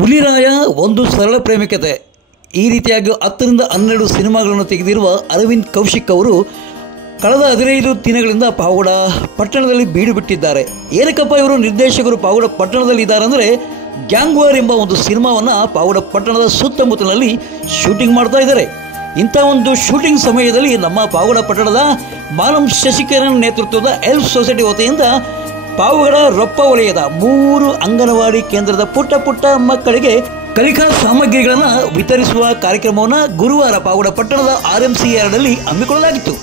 ಹುಲಿರಾಯ ಒಂದು ಸರಳ ಪ್ರೇಮಿಕತೆ. ಈ ರೀತಿಯಾಗಿ 10ರಿಂದ 12 ಸಿನಿಮಾಗಳನ್ನು ತೆಗೆದಿರುವ ಅರವಿಂದ್ ಕೌಶಿಕ್ ಅವರು ಕಳೆದ 15 ದಿನಗಳಿಂದ ಪಾವಗಡ ಪಟ್ಟಣದಲ್ಲಿ ಬೀಡು ಬಿಟ್ಟಿದ್ದಾರೆ. ಏನಕ್ಕಪ್ಪ ಇವರು ನಿರ್ದೇಶಕರು ಪಾವಗಡ ಪಟ್ಟಣದಲ್ಲಿ ಇದ್ದಾರೆ ಅಂದರೆ, ಗ್ಯಾಂಗ್ ವಾರ್ ಎಂಬ ಒಂದು ಸಿನಿಮಾವನ್ನು ಪಾವಗಡ ಪಟ್ಟಣದ ಸುತ್ತಮುತ್ತಲಿನಲ್ಲಿ ಶೂಟಿಂಗ್ ಮಾಡ್ತಾ ಇದ್ದಾರೆ. ಇಂಥ ಒಂದು ಶೂಟಿಂಗ್ ಸಮಯದಲ್ಲಿ ನಮ್ಮ ಪಾವಗಡ ಪಟ್ಟಣದ ಮಾಲಂ ಶಶಿಕಿರಣ್ ನೇತೃತ್ವದ ಹೆಲ್ಪ್ ಸೊಸೈಟಿ ವತಿಯಿಂದ ಪಾವಗಡ ರೊಪ್ಪ ವಲಯದ 3 ಅಂಗನವಾಡಿ ಕೇಂದ್ರದ ಪುಟ್ಟ ಮಕ್ಕಳಿಗೆ ಕಲಿಕಾ ಸಾಮಗ್ರಿಗಳನ್ನು ವಿತರಿಸುವ ಕಾರ್ಯಕ್ರಮವನ್ನು ಗುರುವಾರ ಪಾವಗಡ ಪಟ್ಟಣದ RMC 2ರಲ್ಲಿ ಹಮ್ಮಿಕೊಳ್ಳಲಾಗಿತ್ತು.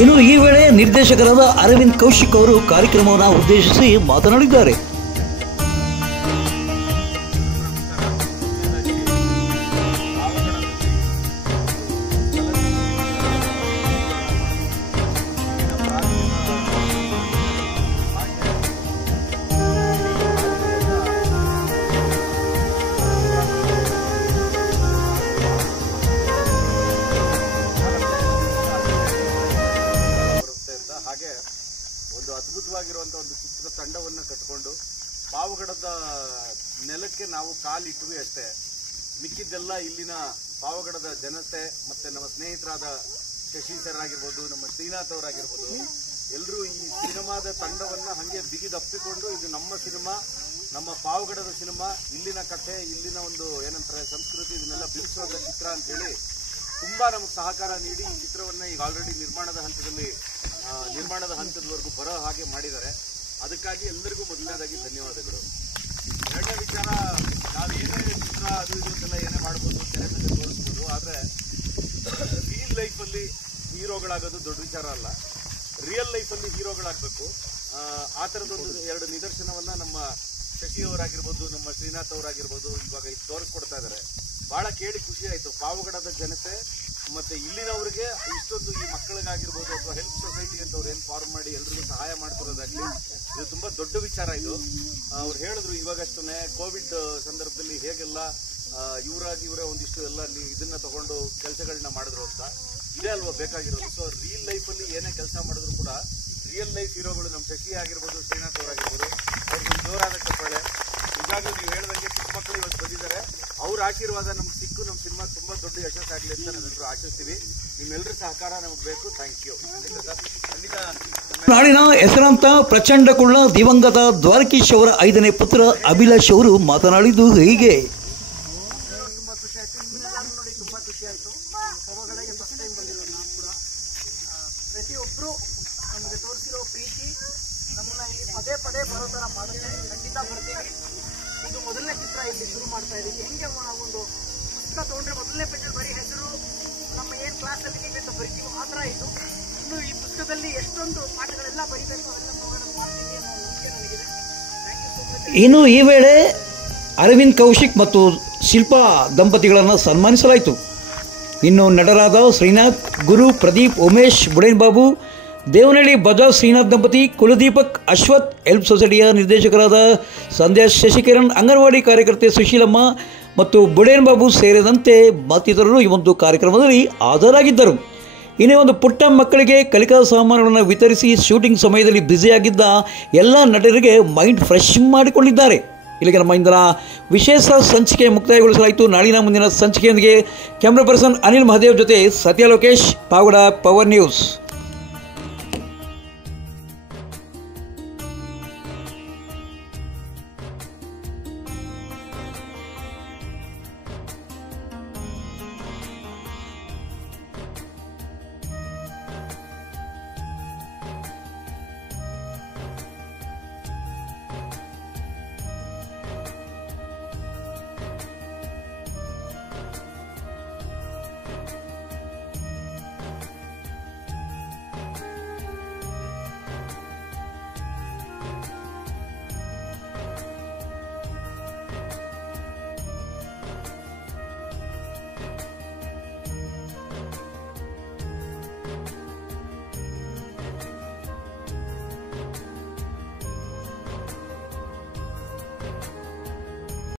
ಇನ್ನು ಈ ವೇಳೆ ನಿರ್ದೇಶಕರಾದ ಅರವಿಂದ್ ಕೌಶಿಕ್ ಅವರು ಕಾರ್ಯಕ್ರಮವನ್ನು ಉದ್ದೇಶಿಸಿ ಮಾತನಾಡಿದ್ದಾರೆ. ಒಂದು ಅದ್ಭುತವಾಗಿರುವಂತ ಒಂದು ಚಿತ್ರ ತಂಡವನ್ನು ಕಟ್ಕೊಂಡು ಪಾವಗಡದ ನೆಲಕ್ಕೆ ನಾವು ಕಾಲಿಟ್ವಿ ಅಷ್ಟೇ. ಮಿಕ್ಕಿದ್ದೆಲ್ಲ ಇಲ್ಲಿನ ಪಾವಗಡದ ಜನತೆ ಮತ್ತೆ ನಮ್ಮ ಸ್ನೇಹಿತರಾದ ಶಶಿ ಸರ್ ಆಗಿರ್ಬೋದು, ನಮ್ಮ ಶ್ರೀನಾಥ್ ಅವರಾಗಿರ್ಬೋದು, ಎಲ್ಲರೂ ಈ ಸಿನಿಮಾದ ತಂಡವನ್ನ ಹಂಗೆ ಬಿಗಿದಪ್ಪಿಕೊಂಡು ಇದು ನಮ್ಮ ಸಿನಿಮಾ, ನಮ್ಮ ಪಾವಗಡದ ಸಿನಿಮಾ, ಇಲ್ಲಿನ ಕಥೆ, ಇಲ್ಲಿನ ಒಂದು ಏನಂತಾರೆ ಸಂಸ್ಕೃತಿ, ಇದನ್ನೆಲ್ಲ ಬಿಡಿಸುವಂತ ಚಿತ್ರ ಅಂತ ಹೇಳಿ ತುಂಬಾ ನಮಗೆ ಸಹಕಾರ ನೀಡಿ ಈ ಚಿತ್ರವನ್ನ ಈಗ ಆಲ್ರೆಡಿ ನಿರ್ಮಾಣದ ಹಂತದವರೆಗೂ ಬರೋ ಹಾಗೆ ಮಾಡಿದ್ದಾರೆ. ಅದಕ್ಕಾಗಿ ಎಲ್ಲರಿಗೂ ಮೊದಲನೇದಾಗಿ ಧನ್ಯವಾದಗಳು. ಎರಡನೇ ವಿಚಾರ, ನಾವೇನೇ ಚಿತ್ರ ಅದು ಇದು ಅಂತೆಲ್ಲ ಏನೇ ಮಾಡ್ಬೋದು, ತೆರೆ ಮೇಲೆ ತೋರಿಸ್ಬೋದು, ಆದ್ರೆ ರಿಯಲ್ ಲೈಫಲ್ಲಿ ಹೀರೋಗಳಾಗೋದು ದೊಡ್ಡ ವಿಚಾರ ಅಲ್ಲ. ರಿಯಲ್ ಲೈಫಲ್ಲಿ ಹೀರೋಗಳಾಗಬೇಕು. ಆ ಥರದೊಂದು 2 ನಿದರ್ಶನವನ್ನ ನಮ್ಮ ಶಶಿ ಅವರಾಗಿರ್ಬೋದು, ನಮ್ಮ ಶ್ರೀನಾಥ್ ಅವರಾಗಿರ್ಬೋದು ಇವಾಗ ಇಲ್ಲಿ ತೋರಿಸ್ಕೊಡ್ತಾ ಇದ್ದಾರೆ. ಬಹಳ ಕೇಳಿ ಖುಷಿ ಆಯ್ತು. ಪಾವಗಡದ ಜನತೆ ಮತ್ತೆ ಇಲ್ಲಿನವ್ರಿಗೆ ಇಷ್ಟೊಂದು ಈ ಮಕ್ಕಳಿಗಾಗಿರ್ಬೋದು ಅಥವಾ ಹೆಲ್ಪ್ ಸೊಸೈಟಿ ಅಂತ ಅವ್ರು ಏನ್ ಫಾರ್ಮ್ ಮಾಡಿ ಎಲ್ರಿಗೂ ಸಹಾಯ ಮಾಡ್ತಿರೋದಾಗ್ಲಿ, ಇದು ತುಂಬಾ ದೊಡ್ಡ ವಿಚಾರ. ಇದು ಅವ್ರು ಹೇಳಿದ್ರು ಇವಾಗಷ್ಟೇ ಕೋವಿಡ್ ಸಂದರ್ಭದಲ್ಲಿ ಹೇಗೆಲ್ಲ ಇವರೇ ಒಂದಿಷ್ಟು ಎಲ್ಲ ಇದನ್ನ ತಗೊಂಡು ಕೆಲಸಗಳನ್ನ ಮಾಡಿದ್ರು ಅಂತ. ಇದೇ ಅಲ್ವಾ ಬೇಕಾಗಿರೋದು. ಸೊ ರಿಯಲ್ ಲೈಫಲ್ಲಿ ಏನೇ ಕೆಲಸ ಮಾಡಿದ್ರು ಕೂಡ ರಿಯಲ್ ಲೈಫ್ ಹೀರೋಗಳು ನಮ್ಮ ಶಶಿ ಆಗಿರ್ಬೋದು, ಶ್ರೀನಾಥ್ ಅವರಾಗಿರ್ಬೋದು, ಅವ್ರಿಗೆ ಜೋರಾದ ಚಪ್ಪಾಳೆ. ಈಗಾಗಲೇ ನೀವು ಹೇಳಿದಂಗೆ ಚಿಕ್ಕ ಮಕ್ಕಳು ಇವತ್ತು ಬಂದಿದ್ದಾರೆ. ಅವ್ರ ಆಶೀರ್ವಾದ ನಮ್ಗೆ ಸಿಕ್ಕು ನಮ್ಮ ಸಿನಿಮಾ ತುಂಬಾ ದೊಡ್ಡ ಯಶಸ್ಸಾಗಲಿ ಅಂತ ನಾವೆಲ್ಲರೂ ಆಶಿಸ್ತೀವಿ. ನಿಮ್ಮೆಲ್ಲರ ಸಹಕಾರ ನಮಗೆ ಬೇಕು. Thank you. ಖಂಡಿತ ಸರ್, ಖಂಡಿತ ನಾಡಿನ ಹೆಸರಾಂತ ಪ್ರಚಂಡ ಕುಳ್ಳ ದಿವಂಗತ ದ್ವಾರಕೀಶ್ ಅವರ 5ನೇ ಪುತ್ರ ಅಭಿಲಾಷ್ ಅವರು ಮಾತನಾಡಿದ್ದು ಹೀಗೆ. ತುಂಬ ಖುಷಿ ಆಯಿತು. ಸಭೆಗಳಿಗೆ ಫಸ್ಟ್ ಟೈಮ್ ಬಂದಿರೋದು ನಾವು ಕೂಡ. ಪ್ರತಿಯೊಬ್ಬರು ನಮಗೆ ತೋರಿಸಿರೋ ಪ್ರೀತಿ ನಮ್ಮನ್ನ ಇಲ್ಲಿ ಪದೇ ಪದೇ ಬರೋ ಥರ ಮಾಡುತ್ತೆ. ಖಂಡಿತ ಬರ್ತೀವಿ. ಇದು ಮೊದಲನೇ ಚಿತ್ರ ಇಲ್ಲಿ ಶುರು ಮಾಡ್ತಾ ಇದ್ದೀವಿ. ಹೆಂಗೆ ನಾವೊಂದು ಪುಸ್ತಕ ತೊಗೊಂಡ್ರೆ ಮೊದಲನೇ ಪೇಜಲ್ಲಿ ಬರೀ ಹೆಸರು ನಮ್ಮ ಏನು ಕ್ಲಾಸಲ್ಲಿ ನೀವು ಅಂತ ಬರಿತೀವೋ ಆ ಥರ ಇದು. ಇನ್ನು ಈ ಪುಸ್ತಕದಲ್ಲಿ ಎಷ್ಟೊಂದು ಪಾಠಗಳೆಲ್ಲ ಬರೀಬೇಕು ಅವೆಲ್ಲ ಮಾಡ್ತೀವಿ ಅನ್ನೋ ನಂಬಿಕೆ ನನಗಿದೆ. Thank you so much. ಇನ್ನು ಈ ವೇಳೆ ಅರವಿಂದ್ ಕೌಶಿಕ್ ಮತ್ತು ಶಿಲ್ಪಾ ದಂಪತಿಗಳನ್ನು ಸನ್ಮಾನಿಸಲಾಯಿತು. ಇನ್ನು ನಟರಾದ ಶ್ರೀನಾಥ್, ಗುರು, ಪ್ರದೀಪ್, ಉಮೇಶ್, ಬುಡೇನ್ ಬಾಬು, ದೇವನಹಳ್ಳಿ ಬಜಾಜ್ ಶ್ರೀನಾಥ್ ದಂಪತಿ, ಕುಲದೀಪಕ್, ಅಶ್ವಥ್, ಹೆಲ್ಪ್ ಸೊಸೈಟಿಯ ನಿರ್ದೇಶಕರಾದ ಸಂಧ್ಯಾ ಶಶಿಕಿರಣ್, ಅಂಗನವಾಡಿ ಕಾರ್ಯಕರ್ತೆ ಸುಶೀಲಮ್ಮ ಮತ್ತು ಬುಡೇನ್ ಬಾಬು ಸೇರಿದಂತೆ ಮತ್ತಿತರರು ಈ ಒಂದು ಕಾರ್ಯಕ್ರಮದಲ್ಲಿ ಹಾಜರಾಗಿದ್ದರು. ಇನ್ನೇ ಒಂದು ಪುಟ್ಟ ಮಕ್ಕಳಿಗೆ ಕಲಿಕಾ ಸಾಮಾನುಗಳನ್ನು ವಿತರಿಸಿ ಶೂಟಿಂಗ್ ಸಮಯದಲ್ಲಿ ಬ್ಯುಸಿಯಾಗಿದ್ದ ಎಲ್ಲ ನಟರಿಗೆ ಮೈಂಡ್ ಫ್ರೆಶ್ ಮಾಡಿಕೊಂಡಿದ್ದಾರೆ. ಇಲ್ಲಿಗೆ ನಮ್ಮ ಇಂದಿನ ವಿಶೇಷ ಸಂಚಿಕೆ ಮುಕ್ತಾಯಗೊಳಿಸಲಾಯಿತು. ನಾಳಿನ ಮುಂದಿನ ಸಂಚಿಕೆಯೊಂದಿಗೆ ಕ್ಯಾಮ್ರಾ ಪರ್ಸನ್ ಅನಿಲ್ ಮಹದೇವ್ ಜೊತೆ ಸತ್ಯ ಲೋಕೇಶ್, ಪಾವಗಡ, ಪವರ್ ನ್ಯೂಸ್.